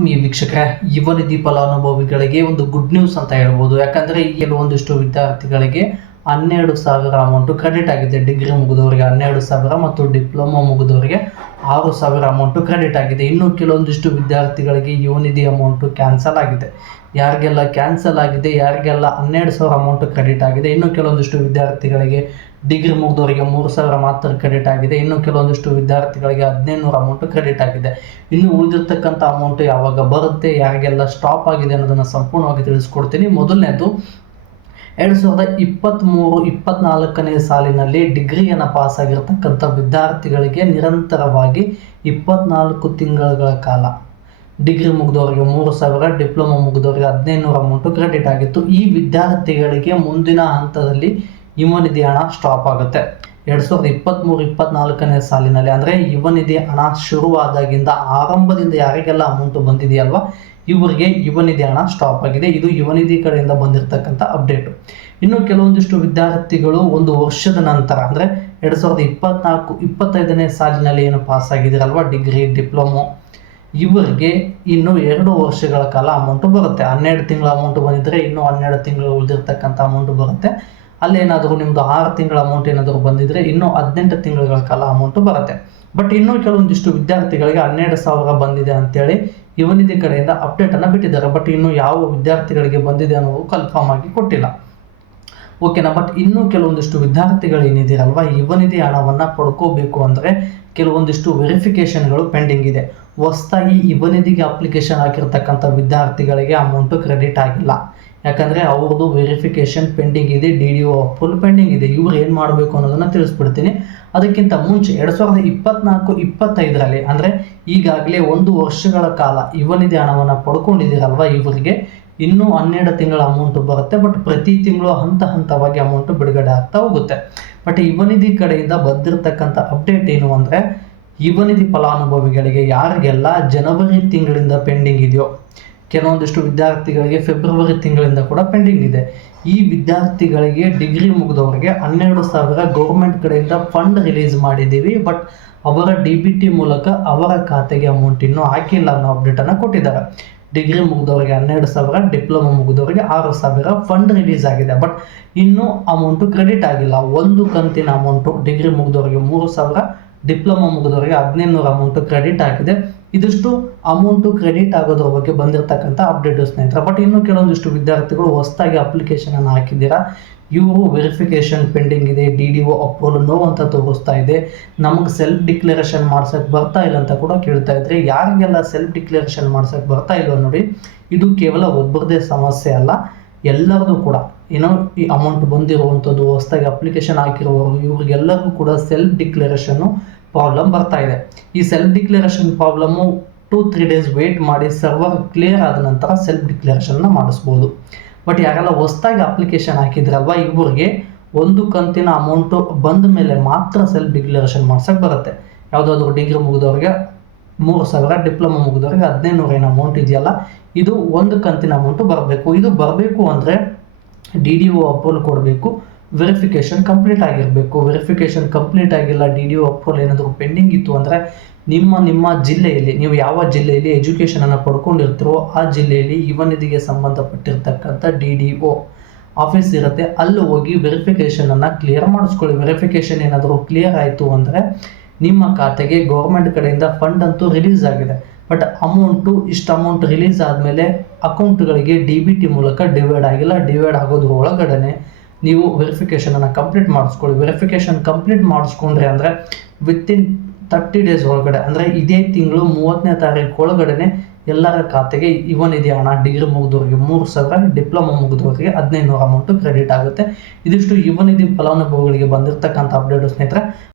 ಆತ್ಮೀಯ ವೀಕ್ಷಕರೇ, ಯುವ ನಿಧಿ ಫಲಾನುಭವಿಗಳಿಗೆ ಒಂದು ಗುಡ್ ನ್ಯೂಸ್ ಅಂತ ಹೇಳ್ಬೋದು. ಯಾಕಂದರೆ ಕೆಲವೊಂದಿಷ್ಟು ವಿದ್ಯಾರ್ಥಿಗಳಿಗೆ 12,000 ಅಮೌಂಟು ಕ್ರೆಡಿಟ್ ಆಗಿದೆ. ಡಿಗ್ರಿ ಮುಗಿದವರಿಗೆ 12,000 ಮತ್ತು ಡಿಪ್ಲೊಮಾ ಮುಗಿದವರಿಗೆ 6,000 ಅಮೌಂಟು ಕ್ರೆಡಿಟ್ ಆಗಿದೆ. ಇನ್ನು ಕೆಲವೊಂದಿಷ್ಟು ವಿದ್ಯಾರ್ಥಿಗಳಿಗೆ ಯುವ ನಿಧಿ ಅಮೌಂಟು ಕ್ಯಾನ್ಸಲ್ ಆಗಿದೆ. ಯಾರಿಗೆಲ್ಲ ಕ್ಯಾನ್ಸಲ್ ಆಗಿದೆ, ಯಾರಿಗೆಲ್ಲ 12,000 ಅಮೌಂಟು ಕ್ರೆಡಿಟ್ ಆಗಿದೆ. ಇನ್ನು ಕೆಲವೊಂದಿಷ್ಟು ವಿದ್ಯಾರ್ಥಿಗಳಿಗೆ ಡಿಗ್ರಿ ಮುಗಿದವರಿಗೆ 3,000 ಮಾತ್ರ ಕ್ರೆಡಿಟ್ ಆಗಿದೆ. ಇನ್ನು ಕೆಲವೊಂದಿಷ್ಟು ವಿದ್ಯಾರ್ಥಿಗಳಿಗೆ 1,500 ಅಮೌಂಟು ಕ್ರೆಡಿಟ್ ಆಗಿದೆ. ಇನ್ನು ಉಳಿದಿರ್ತಕ್ಕಂಥ ಅಮೌಂಟು ಯಾವಾಗ ಬರುತ್ತೆ, ಯಾರಿಗೆಲ್ಲ ಸ್ಟಾಪ್ ಆಗಿದೆ ಅನ್ನೋದನ್ನು ಸಂಪೂರ್ಣವಾಗಿ ತಿಳಿಸ್ಕೊಡ್ತೀನಿ. ಮೊದಲನೇದು 2023-24ನೇ ಸಾಲಿನಲ್ಲಿ ಡಿಗ್ರಿಯನ್ನು ಪಾಸ್ ಆಗಿರ್ತಕ್ಕಂಥ ವಿದ್ಯಾರ್ಥಿಗಳಿಗೆ ನಿರಂತರವಾಗಿ 24 ತಿಂಗಳ ಕಾಲ ಡಿಗ್ರಿ ಮುಗಿದವರಿಗೆ 3,000, ಡಿಪ್ಲೊಮಾ ಮುಗಿದವರಿಗೆ 1,500 ಅಮೌಂಟು ಕ್ರೆಡಿಟ್ ಆಗಿತ್ತು. ಈ ವಿದ್ಯಾರ್ಥಿಗಳಿಗೆ ಮುಂದಿನ ಹಂತದಲ್ಲಿ ಯುವ ನಿಧಿ ಹಣ ಸ್ಟಾಪ್ ಆಗುತ್ತೆ. 2023-24ನೇ ಸಾಲಿನಲ್ಲಿ ಅಂದರೆ ಯುವ ನಿಧಿ ಹಣ ಶುರುವಾದಾಗಿಂದ ಆರಂಭದಿಂದ ಯಾರಿಗೆಲ್ಲ ಅಮೌಂಟು ಬಂದಿದೆಯಲ್ವ, ಇವರಿಗೆ ಯುವ ನಿಧಿ ಹಣ ಸ್ಟಾಪ್ ಆಗಿದೆ. ಇದು ಯುವ ನಿಧಿ ಕಡೆಯಿಂದ ಬಂದಿರತಕ್ಕಂಥ ಅಪ್ಡೇಟು. ಇನ್ನು ಕೆಲವೊಂದಿಷ್ಟು ವಿದ್ಯಾರ್ಥಿಗಳು ಒಂದು ವರ್ಷದ ನಂತರ ಅಂದರೆ 2024-25ನೇ ಸಾಲಿನಲ್ಲಿ ಏನು ಪಾಸ್ ಆಗಿದ್ದೀರಲ್ವ, ಡಿಗ್ರಿ ಡಿಪ್ಲೊಮೊ, ಇವರಿಗೆ ಇನ್ನು 2 ವರ್ಷಗಳ ಕಾಲ ಅಮೌಂಟು ಬರುತ್ತೆ. 12 ತಿಂಗಳ ಅಮೌಂಟು ಬಂದಿದ್ದರೆ ಇನ್ನು 12 ತಿಂಗಳು ಉಳಿದಿರ್ತಕ್ಕಂಥ ಅಮೌಂಟು ಬರುತ್ತೆ. ಅಲ್ಲೇನಾದರೂ ನಿಮ್ಮದು 6 ತಿಂಗಳ ಅಮೌಂಟ್ ಏನಾದರೂ ಬಂದಿದ್ದರೆ ಇನ್ನೂ 18 ತಿಂಗಳ ಕಾಲ ಅಮೌಂಟು ಬರುತ್ತೆ. ಬಟ್ ಇನ್ನೂ ಕೆಲವೊಂದಿಷ್ಟು ವಿದ್ಯಾರ್ಥಿಗಳಿಗೆ 12,000 ಬಂದಿದೆ ಅಂತೇಳಿ ಯುವ ನಿಧಿ ಕಡೆಯಿಂದ ಅಪ್ಡೇಟನ್ನು ಬಿಟ್ಟಿದ್ದಾರೆ. ಬಟ್ ಇನ್ನು ಯಾವ ವಿದ್ಯಾರ್ಥಿಗಳಿಗೆ ಬಂದಿದೆ ಅನ್ನೋದು ಕನ್ಫರ್ಮ್ ಆಗಿ ಕೊಟ್ಟಿಲ್ಲ. ಓಕೆನಾ. ಬಟ್ ಇನ್ನೂ ಕೆಲವೊಂದಿಷ್ಟು ವಿದ್ಯಾರ್ಥಿಗಳು ಏನಿದ್ದೀರಲ್ವ, ಯುವ ನಿಧಿ ಹಣವನ್ನು ಪಡ್ಕೋಬೇಕು ಅಂದರೆ ಕೆಲವೊಂದಿಷ್ಟು ವೆರಿಫಿಕೇಷನ್ಗಳು ಪೆಂಡಿಂಗ್ ಇದೆ. ಹೊಸದಾಗಿ ಯುವ ನಿಧಿಗೆ ಅಪ್ಲಿಕೇಶನ್ ಹಾಕಿರ್ತಕ್ಕಂಥ ವಿದ್ಯಾರ್ಥಿಗಳಿಗೆ ಅಮೌಂಟು ಕ್ರೆಡಿಟ್ ಆಗಿಲ್ಲ. ಯಾಕಂದರೆ ಅವ್ರದ್ದು ವೆರಿಫಿಕೇಷನ್ ಪೆಂಡಿಂಗ್ ಇದೆ, DDO ಅಪ್ರೂವಲ್ ಪೆಂಡಿಂಗ್ ಇದೆ. ಇವ್ರು ಏನು ಮಾಡಬೇಕು ಅನ್ನೋದನ್ನು ತಿಳಿಸ್ಬಿಡ್ತೀನಿ. ಅದಕ್ಕಿಂತ ಮುಂಚೆ 2024-25ರಲ್ಲಿ ಅಂದರೆ ಈಗಾಗಲೇ 1 ವರ್ಷಗಳ ಕಾಲ ಯುವ ನಿಧಿ ಹಣವನ್ನು ಪಡ್ಕೊಂಡಿದ್ದೀರಲ್ವ, ಇವರಿಗೆ ಇನ್ನೂ 12 ತಿಂಗಳ ಅಮೌಂಟು ಬರುತ್ತೆ. ಬಟ್ ಪ್ರತಿ ತಿಂಗಳು ಹಂತವಾಗಿ ಅಮೌಂಟು ಬಿಡುಗಡೆ ಆಗ್ತಾ ಹೋಗುತ್ತೆ. ಬಟ್ ಯುವ ನಿಧಿ ಕಡೆಯಿಂದ ಬಂದಿರತಕ್ಕಂಥ ಅಪ್ಡೇಟ್ ಏನು ಅಂದರೆ, ಯುವ ನಿಧಿ ಫಲಾನುಭವಿಗಳಿಗೆ ಯಾರಿಗೆಲ್ಲ ಜನವರಿ ತಿಂಗಳಿಂದ ಪೆಂಡಿಂಗ್ ಇದೆಯೋ, ಕೆಲವೊಂದಿಷ್ಟು ವಿದ್ಯಾರ್ಥಿಗಳಿಗೆ ಫೆಬ್ರವರಿ ತಿಂಗಳಿಂದ ಕೂಡ ಪೆಂಡಿಂಗ್ ಇದೆ. ಈ ವಿದ್ಯಾರ್ಥಿಗಳಿಗೆ ಡಿಗ್ರಿ ಮುಗಿದವರಿಗೆ 12,000 ಗೌರ್ಮೆಂಟ್ ಕಡೆಯಿಂದ ಫಂಡ್ ರಿಲೀಸ್ ಮಾಡಿದ್ದೀವಿ. ಬಟ್ ಅವರ DBT ಮೂಲಕ ಅವರ ಖಾತೆಗೆ ಅಮೌಂಟ್ ಇನ್ನೂ ಹಾಕಿಲ್ಲ ಅನ್ನೋ ಅಪ್ಡೇಟನ್ನು ಕೊಟ್ಟಿದ್ದಾರೆ. ಡಿಗ್ರಿ ಮುಗಿದವರಿಗೆ 12,000, ಡಿಪ್ಲೊಮಾ ಮುಗಿದವರಿಗೆ 6,000 ಫಂಡ್ ರಿಲೀಸ್ ಆಗಿದೆ. ಬಟ್ ಇನ್ನೂ ಅಮೌಂಟು ಕ್ರೆಡಿಟ್ ಆಗಿಲ್ಲ. ಒಂದು ಕಂತಿನ ಅಮೌಂಟು ಡಿಗ್ರಿ ಮುಗಿದವರಿಗೆ 3,000, ಡಿಪ್ಲೊಮಾ ಮುಗಿದವರಿಗೆ 1,500 ಅಮೌಂಟು ಕ್ರೆಡಿಟ್ ಆಗಿದೆ. ಇದಿಷ್ಟು ಅಮೌಂಟು ಕ್ರೆಡಿಟ್ ಆಗೋದ್ರ ಬಗ್ಗೆ ಬಂದಿರತಕ್ಕಂಥ ಅಪ್ಡೇಟು ಸ್ನೇಹಿತರೆ. ಬಟ್ ಇನ್ನೂ ಕೆಲವೊಂದಿಷ್ಟು ವಿದ್ಯಾರ್ಥಿಗಳು ಹೊಸದಾಗಿ ಅಪ್ಲಿಕೇಶನನ್ನು ಹಾಕಿದ್ದೀರಾ, ಇವರು ವೆರಿಫಿಕೇಷನ್ ಪೆಂಡಿಂಗ್ ಇದೆ, DDO ಅಪ್ರೂವಲ್ ನೋ ಅಂತ ತೋರಿಸ್ತಾ ಇದೆ. ನಮಗೆ ಸೆಲ್ಫ್ ಡಿಕ್ಲರೇಷನ್ ಮಾಡ್ಸೋಕ್ಕೆ ಬರ್ತಾ ಇಲ್ಲ ಅಂತ ಕೂಡ ಕೇಳ್ತಾ ಇದ್ರೆ, ಯಾರಿಗೆಲ್ಲ ಸೆಲ್ಫ್ ಡಿಕ್ಲರೇಷನ್ ಮಾಡ್ಸೋಕ್ಕೆ ಬರ್ತಾ ಇಲ್ವ ನೋಡಿ, ಇದು ಕೇವಲ ಒಬ್ಬರದೇ ಸಮಸ್ಯೆ ಅಲ್ಲ, ಎಲ್ಲರದು ಕೂಡ ಏನೋ ಈ ಅಮೌಂಟ್ ಬಂದಿರುವಂಥದ್ದು ಹೊಸದಾಗಿ ಅಪ್ಲಿಕೇಶನ್ ಹಾಕಿರುವವರು ಇವ್ರಿಗೆಲ್ಲರಿಗೂ ಕೂಡ ಸೆಲ್ಫ್ ಡಿಕ್ಲರೇಷನ್ನು ಪ್ರಾಬ್ಲಮ್ ಬರ್ತಾ ಇದೆ. ಈ self declaration problem 2-3 days wait ಮಾಡಿ ಸರ್ವರ್ ಕ್ಲಿಯರ್ ಆದ ನಂತರ ಸೆಲ್ಫ್ ಡಿಕ್ಲರೇಷನ್ನ ಮಾಡಿಸ್ಬೋದು. ಬಟ್ ಯಾರೆಲ್ಲ ಹೊಸದಾಗಿ ಅಪ್ಲಿಕೇಶನ್ ಹಾಕಿದ್ರಲ್ವ, ಇವರಿಗೆ ಒಂದು ಕಂತಿನ ಅಮೌಂಟು ಬಂದ ಮೇಲೆ ಮಾತ್ರ ಸೆಲ್ಫ್ ಡಿಕ್ಲರೇಷನ್ ಮಾಡ್ಸೋಕ್ಕೆ ಬರುತ್ತೆ. ಯಾವುದಾದ್ರೂ ಡಿಗ್ರಿ ಮುಗಿದವ್ರಿಗೆ 3,000, ಡಿಪ್ಲೊಮಾ ಮುಗಿದವ್ರಿಗೆ 1,500 ಏನು ಅಮೌಂಟ್ ಇದೆಯಲ್ಲ, ಇದು ಒಂದು ಕಂತಿನ ಅಮೌಂಟು ಬರಬೇಕು. ಇದು ಬರಬೇಕು ಅಂದರೆ DDO ಅಪ್ರೂವಲ್ ಕೊಡಬೇಕು, ವೆರಿಫಿಕೇಷನ್ ಕಂಪ್ಲೀಟ್ ಆಗಿರಬೇಕು. ವೆರಿಫಿಕೇಷನ್ ಕಂಪ್ಲೀಟ್ ಆಗಿಲ್ಲ, DDO ಅಪ್ರೂವಲ್ ಏನಾದರೂ ಪೆಂಡಿಂಗ್ ಇತ್ತು ಅಂದರೆ ನಿಮ್ಮ ಜಿಲ್ಲೆಯಲ್ಲಿ, ನೀವು ಯಾವ ಜಿಲ್ಲೆಯಲ್ಲಿ ಎಜುಕೇಷನನ್ನು ಪಡ್ಕೊಂಡಿರ್ತೀರೋ ಆ ಜಿಲ್ಲೆಯಲ್ಲಿ ಯುವ ನಿಧಿಗೆ ಸಂಬಂಧಪಟ್ಟಿರ್ತಕ್ಕಂಥ DDO ಆಫೀಸ್ ಇರುತ್ತೆ, ಅಲ್ಲಿ ಹೋಗಿ ವೆರಿಫಿಕೇಷನನ್ನು ಕ್ಲಿಯರ್ ಮಾಡಿಸ್ಕೊಳ್ಳಿ. ವೆರಿಫಿಕೇಷನ್ ಏನಾದರೂ ಕ್ಲಿಯರ್ ಆಯಿತು ಅಂದರೆ ನಿಮ್ಮ ಖಾತೆಗೆ ಗೌರ್ಮೆಂಟ್ ಕಡೆಯಿಂದ ಫಂಡ್ ಅಂತೂ ರಿಲೀಸ್ ಆಗಿದೆ. ಬಟ್ ಅಮೌಂಟು ಇಷ್ಟು ಅಮೌಂಟ್ ರಿಲೀಸ್ ಆದಮೇಲೆ ಅಕೌಂಟ್ಗಳಿಗೆ DBT ಮೂಲಕ ಡಿವೈಡ್ ಆಗಿಲ್ಲ. ಡಿವೈಡ್ ಆಗೋದ್ರ ಒಳಗಡೆ ನೀವು ವೆರಿಫಿಕೇಷನನ್ನು ಕಂಪ್ಲೀಟ್ ಮಾಡಿಸ್ಕೊಳ್ಳಿ. ವೆರಿಫಿಕೇಷನ್ ಕಂಪ್ಲೀಟ್ ಮಾಡಿಸ್ಕೊಂಡ್ರೆ ಅಂದರೆ ವಿತಿನ್ 30 ಡೇಸ್ ಒಳಗಡೆ ಅಂದರೆ ಇದೇ ತಿಂಗಳು 30ನೇ ತಾರೀಕು ಒಳಗಡೆ ಎಲ್ಲರ ಖಾತೆಗೆ ಯುವ ನಿಧಿ ಹಣ ಡಿಗ್ರಿ ಮುಗಿದವರಿಗೆ 3,000, ಡಿಪ್ಲೊಮಾ ಮುಗಿದವರಿಗೆ 1,500 ಅಮೌಂಟು ಕ್ರೆಡಿಟ್ ಆಗುತ್ತೆ. ಇದಿಷ್ಟು ಯುವ ನಿಧಿ ಫಲಾನುಭವಿಗಳಿಗೆ ಬಂದಿರತಕ್ಕಂಥ ಅಪ್ಡೇಟು ಸ್ನೇಹಿತರೆ.